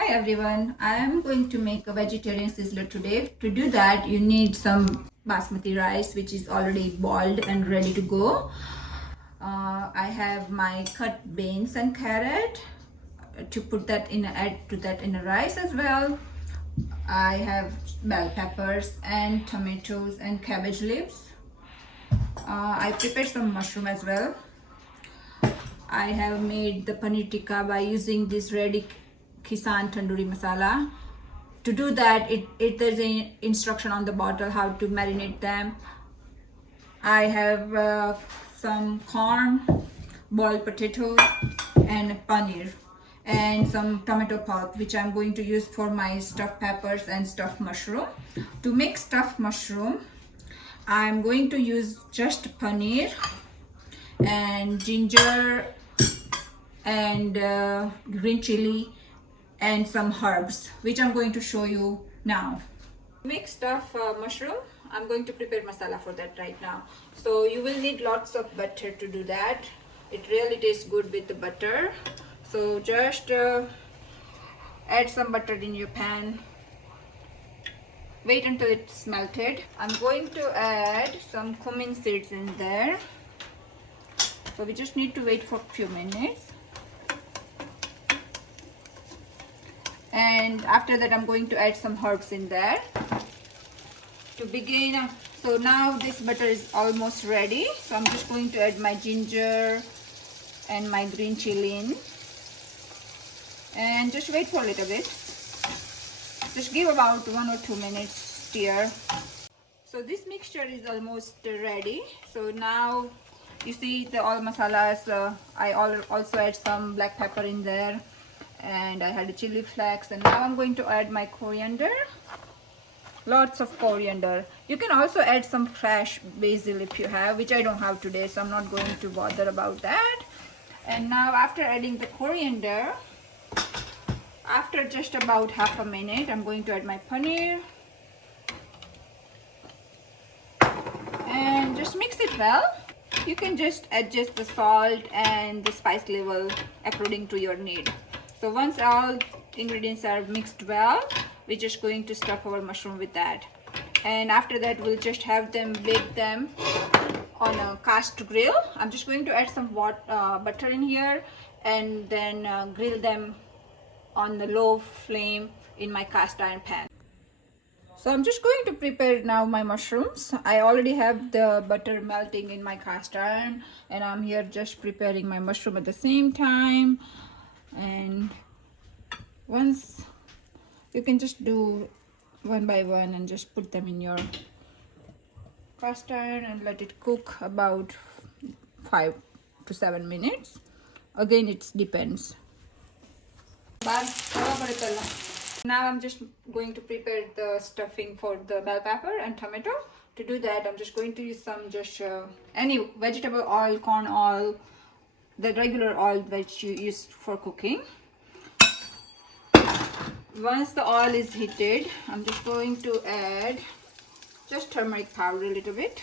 Hi everyone, I am going to make a vegetarian sizzler today. To do that, you need some basmati rice which is already boiled and ready to go. I have my cut beans and carrot to put that in, add to that in a rice as well. I have bell peppers and tomatoes and cabbage leaves. I prepared some mushroom as well. I have made the paneer tikka by using this ready Kisan tandoori masala. To do that, there's an instruction on the bottle how to marinate them. I have some corn, boiled potatoes, and paneer, and some tomato pulp, which I'm going to use for my stuffed peppers and stuffed mushroom. To make stuffed mushroom, I'm going to use just paneer and ginger and green chili and some herbs, which I'm going to show you now. To make stuffed mushroom, I'm going to prepare masala for that right now. So you will need lots of butter to do that. It really tastes good with the butter. So just add some butter in your pan. Wait until it's melted. I'm going to add some cumin seeds in there. So we just need to wait for a few minutes. And after that, I'm going to add some herbs in there to begin. So now this butter is almost ready, so I'm just going to add my ginger and my green chili in, and just wait for a little bit. Just give about 1 or 2 minutes stir. So this mixture is almost ready. So now you see the all masalas. I also add some black pepper in there, and I had chili flakes, and now I'm going to add my coriander. Lots of coriander. You can also add some fresh basil if you have, which I don't have today, so I'm not going to bother about that. And now after adding the coriander, after just about half a minute, I'm going to add my paneer and just mix it well. You can just adjust the salt and the spice level according to your need. So once all ingredients are mixed well, we're just going to stuff our mushroom with that. And after that, we'll just have them bake them on a cast grill. I'm just going to add some butter in here and then grill them on the low flame in my cast iron pan. So I'm just going to prepare now my mushrooms. I already have the butter melting in my cast iron, and I'm here just preparing my mushroom at the same time. And once you can just do one by one and just put them in your cast iron and let it cook about 5 to 7 minutes. Again, it depends. Now I'm just going to prepare the stuffing for the bell pepper and tomato. To do that, I'm just going to use some any vegetable oil, corn oil, the regular oil that you use for cooking. Once the oil is heated, I'm just going to add just turmeric powder a little bit,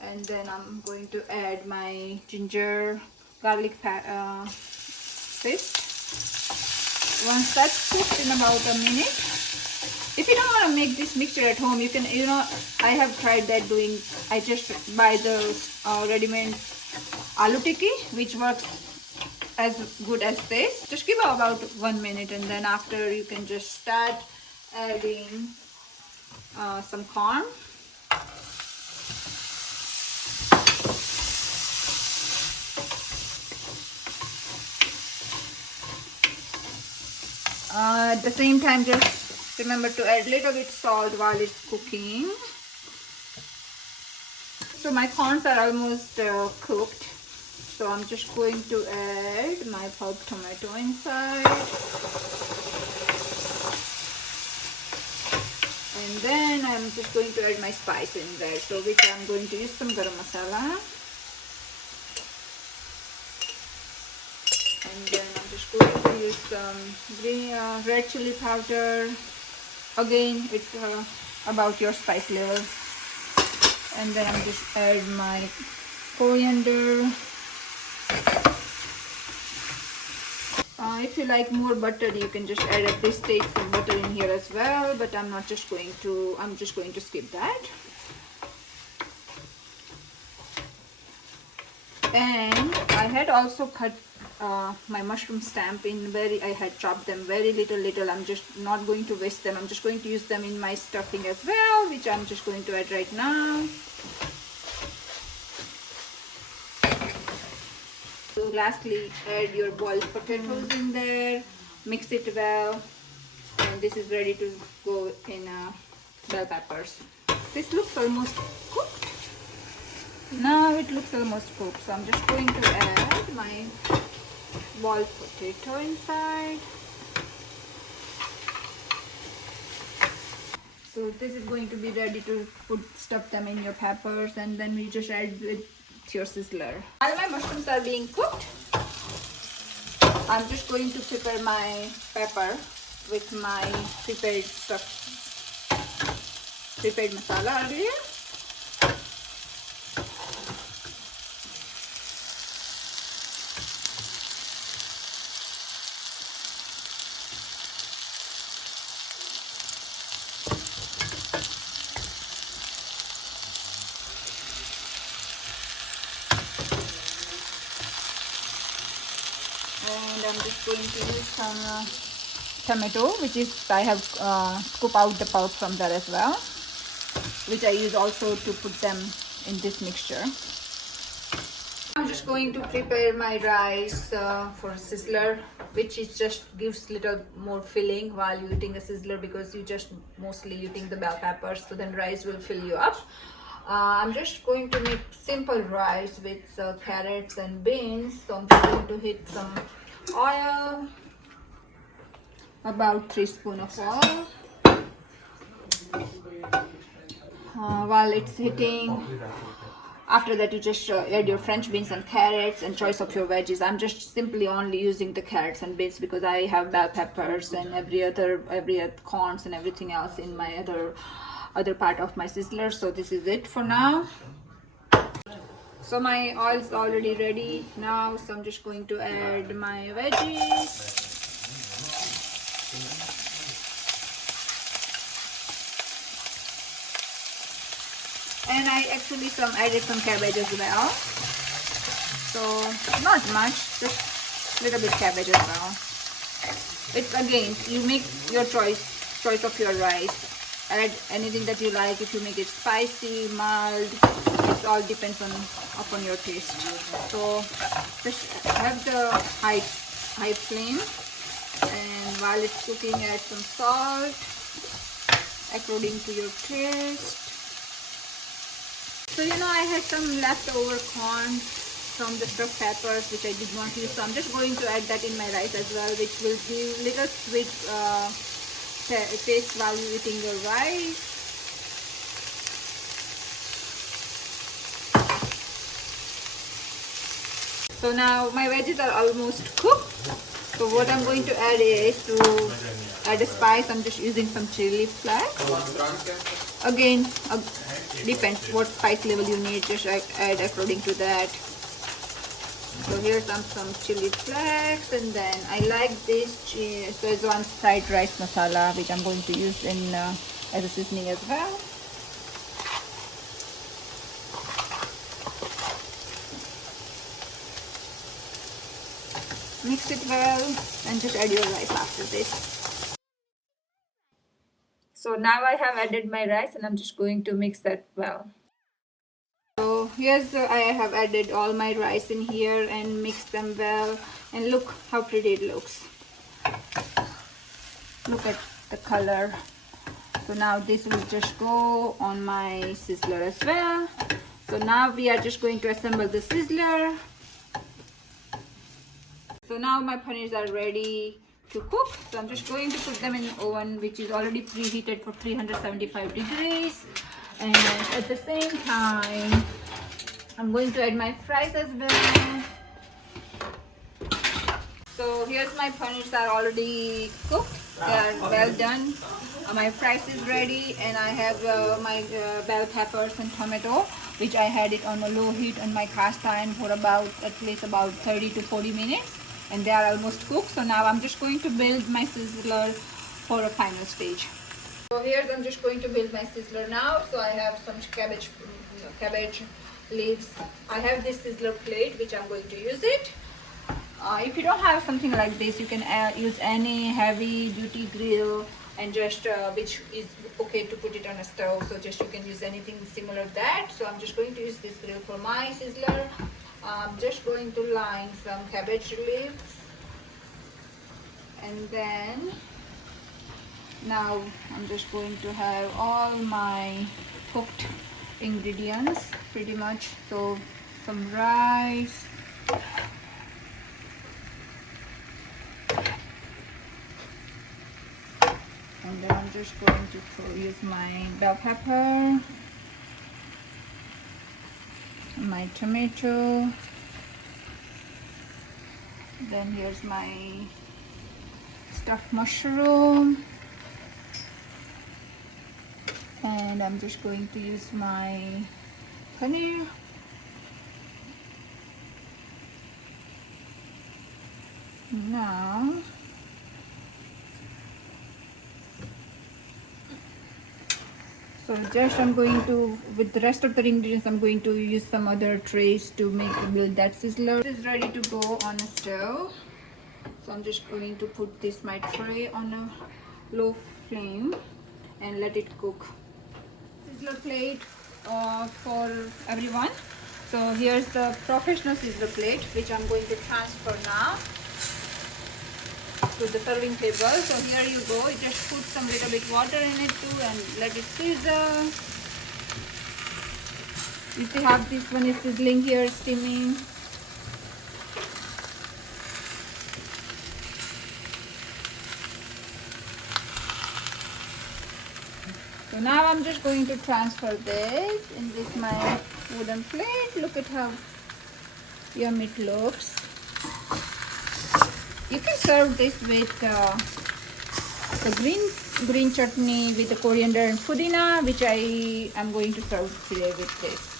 and then I'm going to add my ginger garlic paste. Once that's cooked in about a minute, if you don't want to make this mixture at home, you can, I have tried that doing, I just buy the ready-made aloo tikki, which works as good as this. Just give about 1 minute, and then after you can just start adding some corn. At the same time, just remember to add a little bit salt while it's cooking. So my corns are almost cooked. So I'm just going to add my pulp tomato inside. And then I'm just going to add my spice in there. So which I'm going to use some garam masala. And then I'm just going to use some red chili powder. Again, it's about your spice level. And then I'm just add my coriander. If you like more butter, you can just add at this stage some butter in here as well, but I'm just going to skip that. And I had also cut my mushroom stamp in I had chopped them very little. I'm just not going to waste them. I'm just going to use them in my stuffing as well, which I'm just going to add right now. So lastly, add your boiled potatoes in there, mix it well, and this is ready to go in bell peppers. This looks almost cooked. Now it looks almost cooked, so I'm just going to add my boiled potato inside. So this is going to be ready to stuff them in your peppers, and then we just add with your sizzler. While my mushrooms are being cooked, I'm just going to prepare my pepper with my prepared masala earlier. And I'm just going to use some tomato, which is I have scooped out the pulp from that as well, which I use also to put them in this mixture. I'm just going to prepare my rice for a sizzler, which is just gives little more filling while you're eating a sizzler, because you just mostly eating the bell peppers, so then rice will fill you up. I'm just going to make simple rice with carrots and beans. So I'm just going to heat some oil, about 3 spoons of oil. While it's heating, after that you just add your French beans and carrots and choice of your veggies. I'm just simply only using the carrots and beans because I have bell peppers and every other corns and everything else in my other part of my sizzler. So this is it for now. So my oil is already ready now, so I'm just going to add my veggies. And I actually added some cabbage as well. So not much, just little bit cabbage as well. It's again, you make your choice of your rice. Add anything that you like. If you make it spicy, mild, it all depends upon your taste. So just have the high flame, and while it's cooking, add some salt according to your taste. So I had some leftover corn from the stuffed peppers which I did not use, so I'm just going to add that in my rice as well, which will give little sweet taste while you're eating your rice. So now my veggies are almost cooked. So what I'm going to add is, to add a spice, I'm just using some chili flakes. Again, depends what spice level you need, just add according to that. So here's some chili flakes, and then I like this Szechuan fried rice masala, which I'm going to use as a seasoning as well. Mix it well and just add your rice after this. So now I have added my rice and I'm just going to mix that well. So here's I have added all my rice in here and mixed them well, and look how pretty it looks. Look at the color. So now this will just go on my sizzler as well. So now we are just going to assemble the sizzler. So now my paneers are ready to cook. So I'm just going to put them in the oven, which is already preheated for 375 degrees. And at the same time, I'm going to add my fries as well. So here's my paneers are already cooked. They are well done. My fries is ready, and I have my bell peppers and tomato, which I had it on a low heat on my cast iron for at least about 30 to 40 minutes. and they are almost cooked. So now I'm just going to build my sizzler for a final stage. So here's, I'm just going to build my sizzler now. So I have some cabbage leaves. I have this sizzler plate which I'm going to use it. If you don't have something like this, you can use any heavy duty grill, and just which is okay to put it on a stove. So just you can use anything similar to that. So I'm just going to use this grill for my sizzler. I'm just going to line some cabbage leaves, and then now I'm just going to have all my cooked ingredients pretty much. So some rice, and then I'm just going to use my bell pepper, my tomato, then here's my stuffed mushroom, and I'm just going to use my paneer, now so just I'm going to, with the rest of the ingredients, I'm going to use some other trays to build that sizzler. This is ready to go on a stove. So I'm just going to put this my tray on a low flame and let it cook. Sizzler plate for everyone. So here's the professional sizzler plate which I'm going to transfer now to the serving table. So here you go. You just put some little bit water in it too and let it sizzle. You see how this one is sizzling here, steaming. So now I'm just going to transfer this in this my wooden plate. Look at how yummy it looks. You can serve this with the green chutney with the coriander and pudina, which I am going to serve today with this.